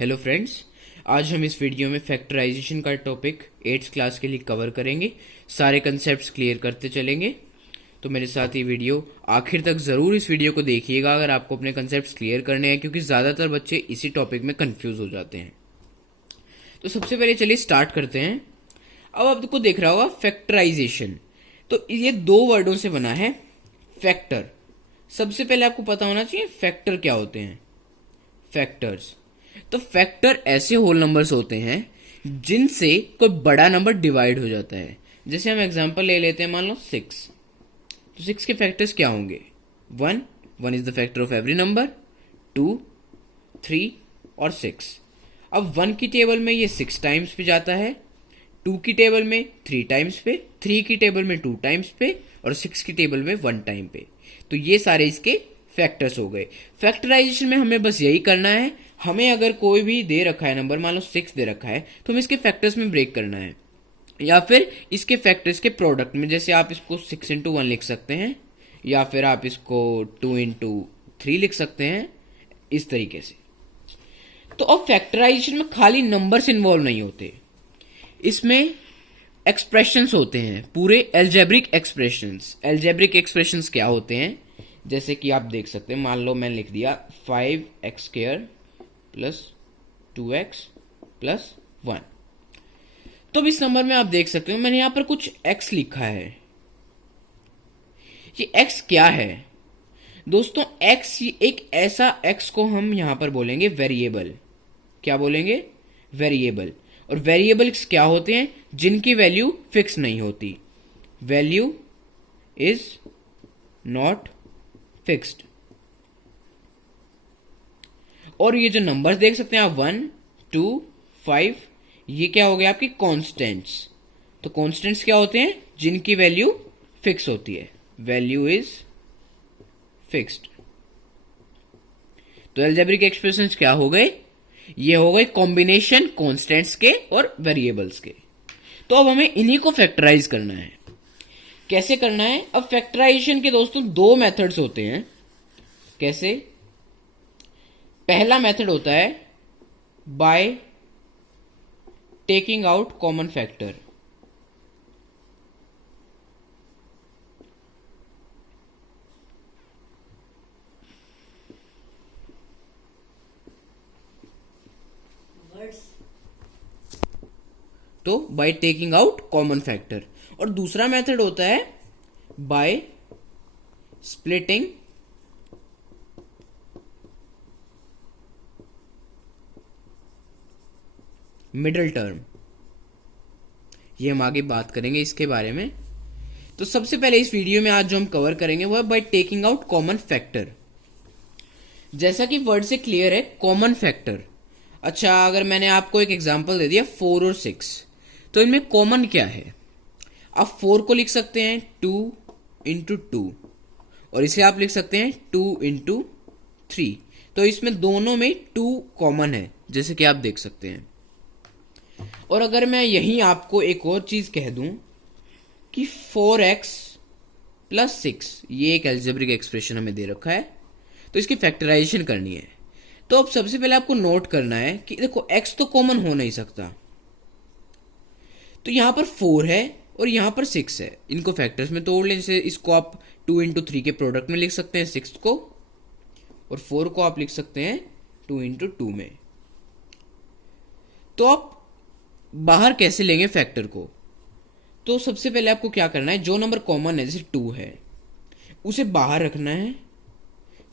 Hello friends, आज हम इस वीडियो में फैक्टराइजेशन का टॉपिक 8th क्लास के लिए कवर करेंगे। सारे कंसेप्ट्स क्लियर करते चलेंगे, तो मेरे साथ ये वीडियो आखिर तक ज़रूर इस वीडियो को देखिएगा अगर आपको अपने कंसेप्ट्स क्लियर करने हैं, क्योंकि ज़्यादातर बच्चे इसी टॉपिक में कंफ्यूज हो जाते हैं। तो सबसे पहले चलिए स्टार्ट करते हैं। अब आपको देख रहा होगा फैक्टराइजेशन, तो ये दो वर्डों से बना है फैक्टर। सबसे पहले आपको पता होना चाहिए फैक्टर क्या होते हैं। फैक्टर्स, तो फैक्टर ऐसे होल नंबर्स होते हैं जिनसे कोई बड़ा नंबर डिवाइड हो जाता है। जैसे हम एग्जांपल ले लेते हैं, मान लो 6। तो 6 के फैक्टर्स क्या होंगे? 1 is the factor of every number, 2, 3 और 6। अब 1 की टेबल में ये 6 टाइम्स पे जाता है, 2 की टेबल में 3 टाइम्स पे, 3 की टेबल में 2 टाइम्स पे और 6 की टेबल में 1 टाइम पे। तो ये सारे इसके फैक्टर्स हो गए। फैक्टराइजेशन में हमें बस यही करना है, हमें अगर कोई भी दे रखा है नंबर, मान लो 6 दे रखा है, तो हमें इसके फैक्टर्स में ब्रेक करना है, या फिर इसके फैक्टर्स के प्रोडक्ट में। जैसे आप इसको 6 इंटू 1 लिख सकते हैं, या फिर आप इसको 2 इंटू 3 लिख सकते हैं, इस तरीके से। तो अब फैक्टराइजेशन में खाली नंबर्स इन्वॉल्व नहीं होते, इसमें एक्सप्रेशंस होते हैं, पूरे एल्जेब्रिक एक्सप्रेशंस। एल्जेब्रिक एक्सप्रेशंस क्या होते हैं? जैसे कि आप देख सकते हैं, मान लो मैंने लिख दिया 5x² प्लस 2x प्लस 1। तो इस नंबर में आप देख सकते हो मैंने यहां पर कुछ x लिखा है। ये x क्या है दोस्तों? x एक ऐसा x को हम यहां पर बोलेंगे वेरिएबल। क्या बोलेंगे? वेरिएबल। और वेरिएबल्स क्या होते हैं? जिनकी वैल्यू फिक्स नहीं होती। Value is not fixed. और ये जो नंबर्स देख सकते हैं आप 1, 2, 5, ये क्या हो गया आपकी कॉन्स्टेंट्स। तो कॉन्स्टेंट्स क्या होते हैं? जिनकी वैल्यू फिक्स होती है। Value is fixed. तो अलजेब्रिक एक्सप्रेशंस क्या हो गए? ये हो गए कॉम्बिनेशन कॉन्स्टेंट्स के और वेरिएबल्स के। तो अब हमें इन्हीं को फैक्टराइज करना है। कैसे करना है? अब फैक्टराइजेशन के दोस्तों दो मेथड्स होते हैं। कैसे? पहला मेथड होता है by taking out common factor. तो by taking out common factor. और दूसरा मेथड होता है बाय स्प्लिटिंग मिडल टर्म। ये हम आगे बात करेंगे इसके बारे में। तो सबसे पहले इस वीडियो में आज जो हम कवर करेंगे वो है by taking out common factor. जैसा कि वर्ड से क्लियर है, कॉमन फैक्टर। अच्छा, अगर मैंने आपको एक एग्जांपल दे दिया 4 और 6, तो इनमें कॉमन क्या है? आप 4 को लिख सकते हैं 2 इंटू 2, और इसे आप लिख सकते हैं 2 इंटू 3। तो इसमें दोनों में 2 कॉमन है, जैसे कि आप देख सकते हैं। और अगर मैं यहीं आपको एक और चीज कह दूं कि 4x प्लस 6, ये एक एल्जेब्रिक एक्सप्रेशन हमें दे रखा है, तो इसकी फैक्टराइजेशन करनी है। तो अब सबसे पहले आपको नोट करना है कि देखो x तो कॉमन हो नहीं सकता, तो यहां पर 4 है और यहां पर 6 है। इनको फैक्टर्स में तोड़ लें। जैसे इसको आप 2 इंटू 3 के प्रोडक्ट में लिख सकते हैं 6 को, और 4 को आप लिख सकते हैं 2 इंटू 2 में। तो आप बाहर कैसे लेंगे फैक्टर को? तो सबसे पहले आपको क्या करना है, जो नंबर कॉमन है जैसे 2 है, उसे बाहर रखना है,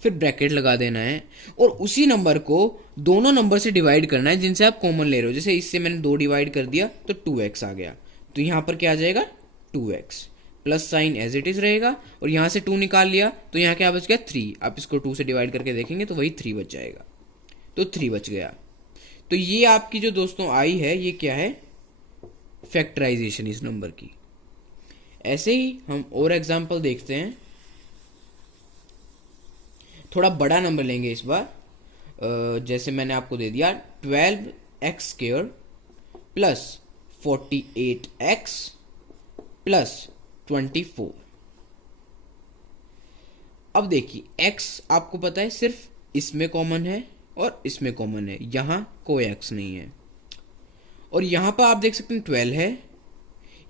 फिर ब्रैकेट लगा देना है, और उसी नंबर को दोनों नंबर से डिवाइड करना है जिनसे आप कॉमन ले रहे हो। जैसे इससे मैंने 2 डिवाइड कर दिया तो 2x आ गया, तो यहां पर क्या आ जाएगा? 2x। Plus sign as it is रहेगा, और यहां से 2 निकाल लिया तो यहां क्या बच गया? 3। आप इसको 2 से डिवाइड करके देखेंगे तो वही 3 बच जाएगा, तो 3 बच गया। तो ये आपकी जो दोस्तों आई है, ये क्या है? फैक्टराइजेशन इस नंबर की। ऐसे ही हम और एग्जांपल देखते हैं। थोड़ा बड़ा नंबर लेंगे इस बार। जैसे मैंने आपको दे दिया 12x² प्लस 48x प्लस 24। अब देखिए x आपको पता है सिर्फ इसमें कॉमन है, और इसमें कॉमन है, यहाँ कोई एक्स नहीं है। और यहाँ पर आप देख सकते हैं 12 है,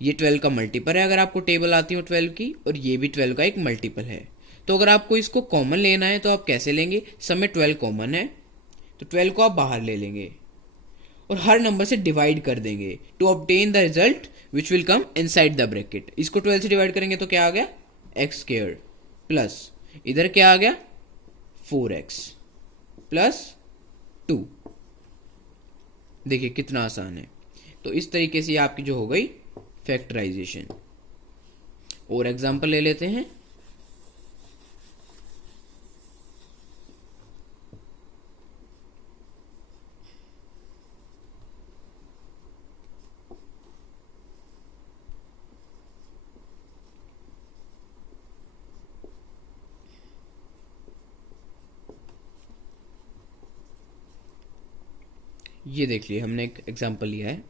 ये 12 का मल्टीपल है अगर आपको टेबल आती हो 12 की, और ये भी 12 का एक मल्टीपल है। तो अगर आपको इसको कॉमन लेना है तो आप कैसे लेंगे, सब में 12 कॉमन है तो 12 को आप बाहर ले लेंगे और हर नंबर से डिवाइड कर देंगे to obtain the result which will come inside the bracket. इसको 12 से डिवाइड करेंगे तो क्या आ गया, एक्स स्क्वायर प्लस इधर क्या आ गया 4x प्लस 2। देखिए कितना आसान है। तो इस तरीके से आपकी जो हो गई फैक्टराइजेशन। और एग्जांपल ले लेते हैं। ये देख लिए हमने एक एग्जांपल लिया है।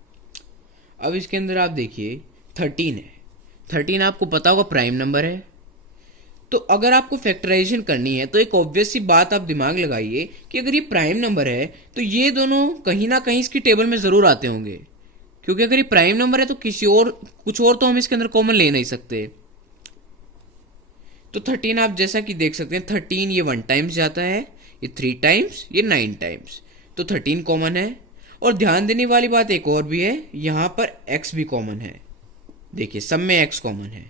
अब इसके अंदर आप देखिए 13 है। 13 आपको पता होगा प्राइम नंबर है। तो अगर आपको फैक्टराइजेशन करनी है तो एक ऑब्वियस सी बात आप दिमाग लगाइए कि अगर ये प्राइम नंबर है तो ये दोनों कहीं ना कहीं इसकी टेबल में जरूर आते होंगे, क्योंकि अगर ये प्राइम नंबर है तो कुछ और तो हम इसके अंदर कॉमन ले नहीं सकते। तो 13 आप जैसा कि देख सकते हैं 13 ये 1 टाइम्स जाता है, ये 3 टाइम्स, ये 9 टाइम्स, तो 13 कॉमन है। और ध्यान देने वाली बात एक और भी है, यहां पर x भी कॉमन है। देखिए सब में x कॉमन है,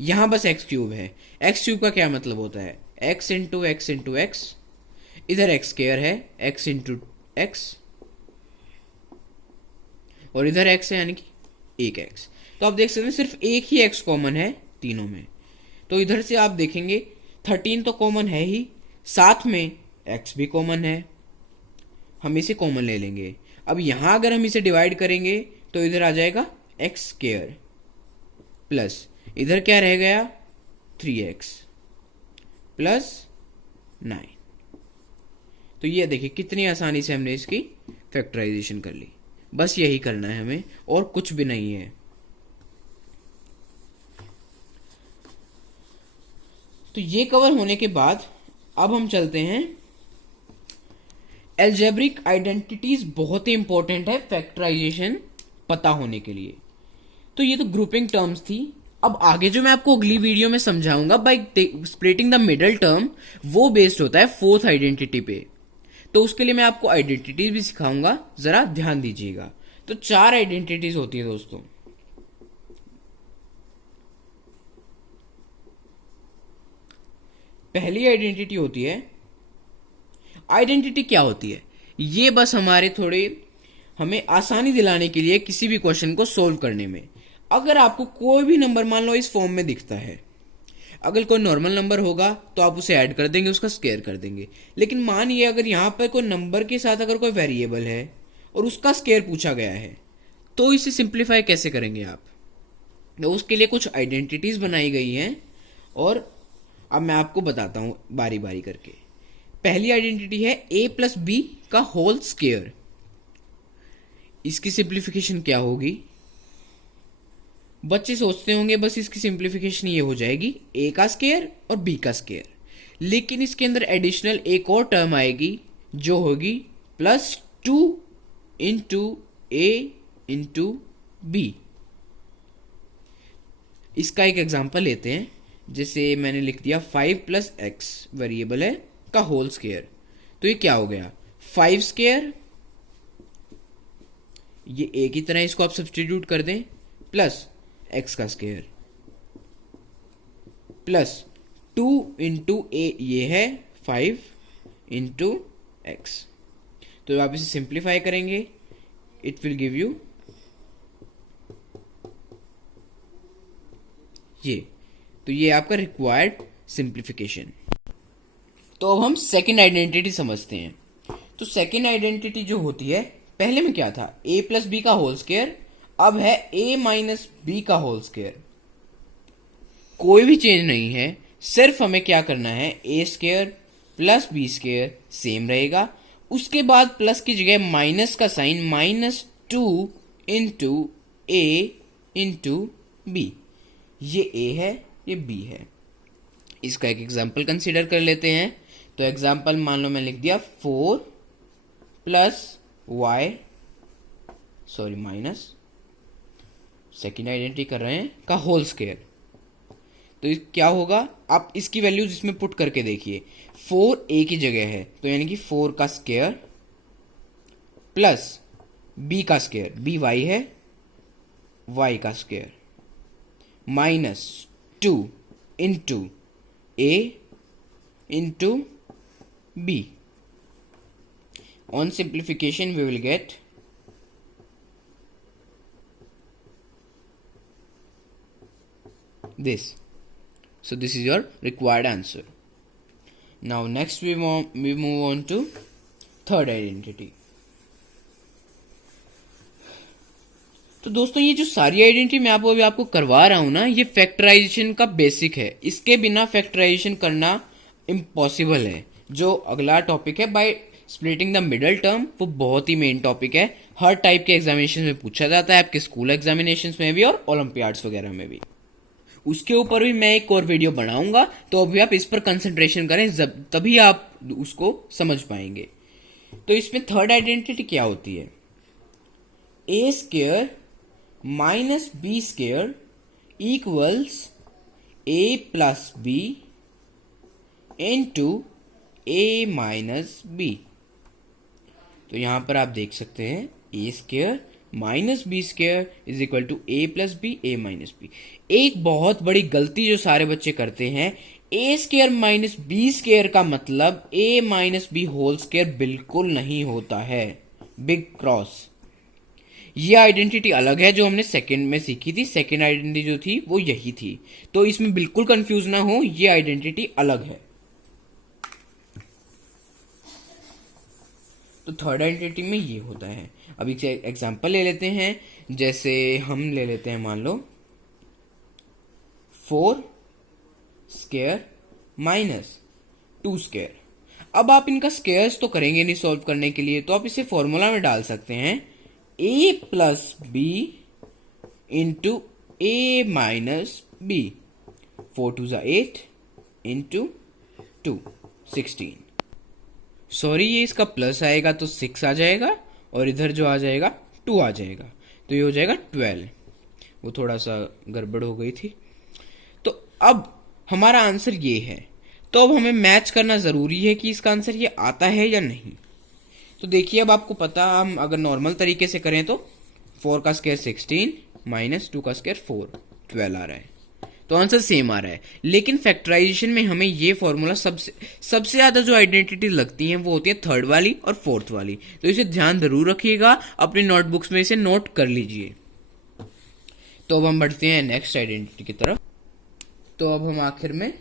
यहां बस x क्यूब है। x क्यूब का क्या मतलब होता है, x into x into x, इधर x स्क्वायर है x इंटू एक्स, और इधर x है यानी कि एक x। तो आप देख सकते हैं सिर्फ एक ही x कॉमन है तीनों में। तो इधर से आप देखेंगे 13 तो कॉमन है ही, साथ में x भी कॉमन है, हम इसे कॉमन ले लेंगे। अब यहां अगर हम इसे डिवाइड करेंगे तो इधर आ जाएगा एक्स स्क्वायर प्लस इधर क्या रह गया 3x प्लस 9। तो ये देखिए कितनी आसानी से हमने इसकी फैक्टराइजेशन कर ली। बस यही करना है हमें और कुछ भी नहीं है। तो ये कवर होने के बाद अब हम चलते हैं, एल्जेब्रिक आइडेंटिटीज बहुत ही इंपॉर्टेंट है फैक्टराइजेशन पता होने के लिए। तो ये तो ग्रुपिंग टर्म्स थी। अब आगे जो मैं आपको अगली वीडियो में समझाऊंगा by splitting the middle term, वो बेस्ड होता है फोर्थ आइडेंटिटी पे। तो उसके लिए मैं आपको आइडेंटिटीज भी सिखाऊंगा, जरा ध्यान दीजिएगा। तो 4 आइडेंटिटीज होती है दोस्तों। पहली आइडेंटिटी होती है, आइडेंटिटी क्या होती है, ये बस हमें आसानी दिलाने के लिए किसी भी क्वेश्चन को सोल्व करने में। अगर आपको कोई भी नंबर मान लो इस फॉर्म में दिखता है, अगर कोई नॉर्मल नंबर होगा तो आप उसे ऐड कर देंगे, उसका स्क्वायर कर देंगे। लेकिन मानिए अगर यहां पर कोई नंबर के साथ अगर कोई वेरिएबल है और उसका स्क्वायर पूछा गया है, तो इसे सिंप्लीफाई कैसे करेंगे आप। तो उसके लिए कुछ आइडेंटिटीज बनाई गई हैं और अब मैं आपको बताता हूं बारी बारी करके। पहली आइडेंटिटी है a प्लस बी का होल स्क्वायर। इसकी सिंप्लीफिकेशन क्या होगी, बच्चे सोचते होंगे बस इसकी सिंप्लीफिकेशन ये हो जाएगी a का स्क्वायर और b का स्क्वायर, लेकिन इसके अंदर एडिशनल एक और टर्म आएगी जो होगी plus 2 into a into B. इसका एक एग्जांपल लेते हैं, जैसे मैंने लिख दिया 5 प्लस एक्स वेरिएबल है का होल स्क्वायर। तो ये क्या हो गया 5 स्क्वायर, ये a की तरह इसको आप सब्स्टिट्यूट कर दें, प्लस x का स्क्वायर प्लस 2 इंटू ए, ये है 5 इंटू एक्स। तो आप इसे सिंप्लीफाई करेंगे, इट विल गिव यू ये। तो ये आपका रिक्वायर्ड सिंप्लीफिकेशन। तो अब हम सेकेंड आइडेंटिटी समझते हैं। तो सेकेंड आइडेंटिटी जो होती है, पहले में क्या था a प्लस बी का होल स्क्वायर, अब है a माइनस बी का होल स्क्वायर। कोई भी चेंज नहीं है, सिर्फ हमें क्या करना है a square plus B square same रहेगा, उसके बाद प्लस की जगह माइनस का sign -2 into a into B. ये a है ये b है। इसका एक एग्जाम्पल कंसिडर कर लेते हैं। तो एग्जाम्पल मान लो मैं लिख दिया 4 plus Y, sorry minus, second identity कर रहे हैं, का होल स्क्वायर। तो क्या होगा, आप इसकी वैल्यूज इसमें पुट करके देखिए। 4 ए की जगह है तो यानी कि 4 का स्क्वायर प्लस बी का स्क्वायर, बी वाई है, वाई का square minus 2 into A into B. On simplification we will get this. So this is your required answer. Now next we move on to third identity. तो दोस्तों ये जो सारी identity मैं आपको करवा रहा हूं ना, ये फैक्टराइजेशन का बेसिक है। इसके बिना फैक्टराइजेशन करना इम्पॉसिबल है। जो अगला टॉपिक है by splitting the middle term, वो बहुत ही मेन टॉपिक है। हर टाइप के एग्जामिनेशन में पूछा जाता है, आपके स्कूल एग्जामिनेशन में भी और ओलंपियाड्स वगैरह में भी। उसके ऊपर भी मैं एक और वीडियो बनाऊंगा, तो अभी आप इस पर कंसंट्रेशन करें, तभी आप उसको समझ पाएंगे। तो इसमें थर्ड आइडेंटिटी क्या होती है, A square minus B square equals A plus B into A minus B. तो यहां पर आप देख सकते हैं A square minus B square is equal to A plus B, A minus B. एक बहुत बड़ी गलती जो सारे बच्चे करते हैं, A square minus B square का मतलब A minus B whole square बिल्कुल नहीं होता है। Big cross. ये आइडेंटिटी अलग है जो हमने सेकंड में सीखी थी। सेकंड आइडेंटिटी जो थी वो यही थी, तो इसमें बिल्कुल कंफ्यूज ना हो, ये आइडेंटिटी अलग है। तो थर्ड आइडेंटिटी में ये होता है। अब एक एग्जांपल ले लेते हैं, जैसे हम ले लेते हैं, मान लो 4 स्क्वायर माइनस 2 स्क्वायर। अब आप इनका स्क्वायर्स तो करेंगे नहीं सॉल्व करने के लिए, तो आप इसे फॉर्मूला में डाल सकते हैं, a plus B into A minus B. 4 2 ज़ा 8 इंटू 2 16। सॉरी, ये इसका प्लस आएगा तो 6 आ जाएगा, और इधर जो आ जाएगा 2 आ जाएगा, तो ये हो जाएगा 12। वो थोड़ा सा गड़बड़ हो गई थी। तो अब हमारा आंसर ये है। तो अब हमें मैच करना जरूरी है कि इसका आंसर ये आता है या नहीं। तो देखिए, अब आपको पता, हम अगर नॉर्मल तरीके से करें तो 4 का स्क्वायर 16 माइनस 2 का स्क्वायर 4, 12 आ रहा है, तो आंसर सेम आ रहा है। लेकिन फैक्टराइजेशन में हमें ये फॉर्मूला सबसे ज्यादा जो आइडेंटिटी लगती है वो होती है थर्ड वाली और फोर्थ वाली। तो इसे ध्यान जरूर रखिएगा, अपनी नोटबुक्स में इसे नोट कर लीजिए। तो अब हम बढ़ते हैं नेक्स्ट आइडेंटिटी की तरफ। तो अब हम आखिर में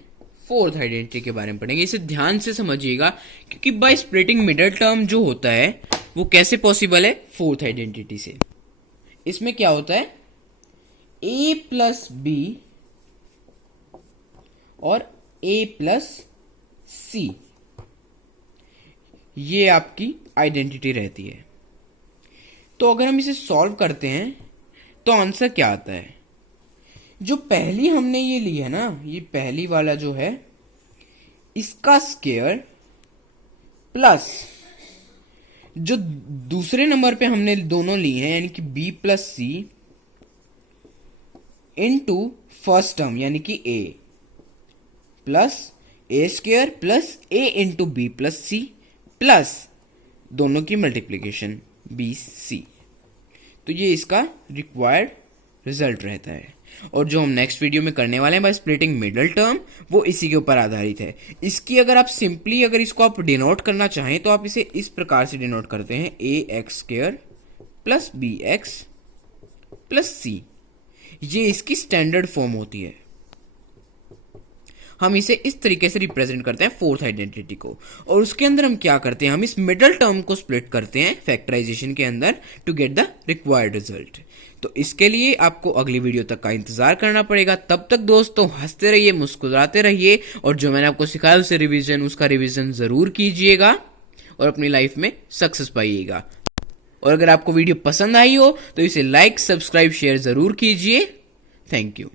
फोर्थ आइडेंटिटी के बारे में पढ़ेंगे। इसे ध्यान से समझिएगा, क्योंकि बाय स्प्लिटिंग मिडल टर्म जो होता है वो कैसे पॉसिबल है फोर्थ आइडेंटिटी से। इसमें क्या होता है, ए प्लस बी और a प्लस सी, ये आपकी आइडेंटिटी रहती है। तो अगर हम इसे सॉल्व करते हैं तो आंसर क्या आता है, जो पहली हमने ये ली है ना, ये पहली वाला जो है, इसका स्क्वायर प्लस जो दूसरे नंबर पे हमने दोनों ली हैं यानी कि b plus C into first term यानी कि a plus A square plus A into B plus C plus दोनों की मल्टीप्लीकेशन बी सी। तो ये इसका रिक्वायर्ड रिजल्ट रहता है। और जो हम नेक्स्ट वीडियो में करने वाले हैं बाय स्प्लिटिंग मिडल टर्म, वो इसी के ऊपर आधारित है। इसकी अगर आप सिंपली अगर इसको आप डिनोट करना चाहें तो आप इसे इस प्रकार से डिनोट करते हैं, A X square plus B X plus C. ये इसकी स्टैंडर्ड फॉर्म होती है। हम इसे इस तरीके से रिप्रेजेंट करते हैं फोर्थ आइडेंटिटी को, और उसके अंदर हम क्या करते हैं, हम इस मिडल टर्म को स्प्लिट करते हैं फैक्टराइजेशन के अंदर to get the required result. तो इसके लिए आपको अगली वीडियो तक का इंतजार करना पड़ेगा। तब तक दोस्तों हंसते रहिए, मुस्कुराते रहिए, और जो मैंने आपको सिखाया उसका रिवीजन जरूर कीजिएगा और अपनी लाइफ में सक्सेस पाइएगा। और अगर आपको वीडियो पसंद आई हो तो इसे लाइक, सब्सक्राइब, शेयर जरूर कीजिए। Thank you.